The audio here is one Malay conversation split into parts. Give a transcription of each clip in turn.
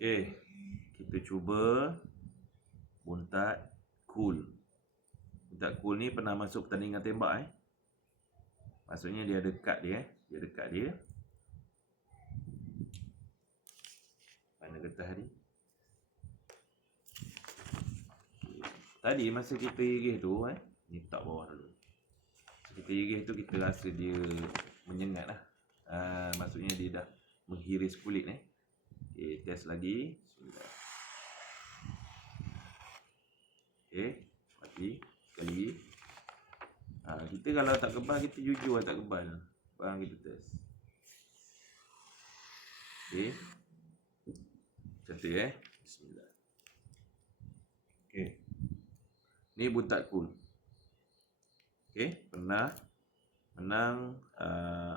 Okey, kita cuba buntat cool. Buntat cool ni pernah masuk pertandingan tembak Maksudnya dia ada kad dia Dia ada kad dia. Mana getah ni? Tadi masa kita irih tu ni tak bawah dulu. Masa kita irih tu kita rasa dia menyengat lah. Maksudnya dia dah menghiris kulit Okey, test lagi. Bismillah. Okey, mati sekali. Kita kalau tak kebal, kita jujur tak kebal. Barang kita test. Okey. Macam tu Bismillah. Okey. Ni buntat cool. Okey, pernah menang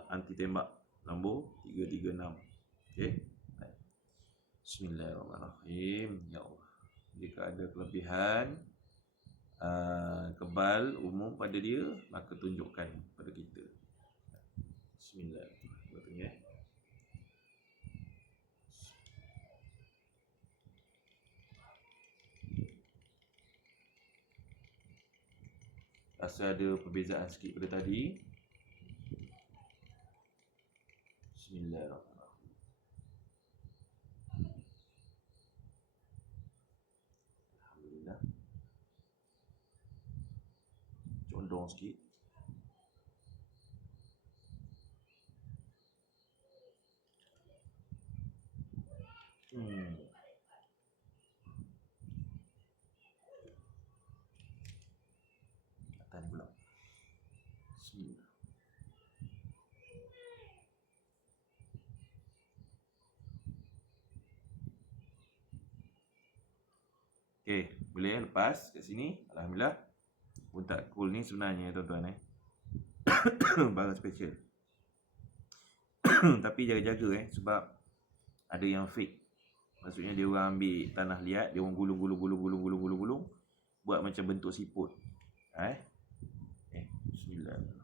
anti tembak nombor 336. Okey. Bismillahirrahmanirrahim. Ya Allah. Jika ada kelebihan kebal umum pada dia, maka tunjukkan pada kita. Bismillahirrahmanirrahim. Rasa ada perbezaan sikit pada tadi. Bismillahirrahmanirrahim. Alhamdulillah. Condong sikit. Atan pula. Bismillah. Okey, boleh lepas kat sini. Alhamdulillah. Buntat cool ni sebenarnya tuan-tuan barang special. Tapi jaga-jaga sebab ada yang fake. Maksudnya dia orang ambil tanah liat, dia orang gulung buat macam bentuk siput. Bismillah.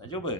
Nak cuba?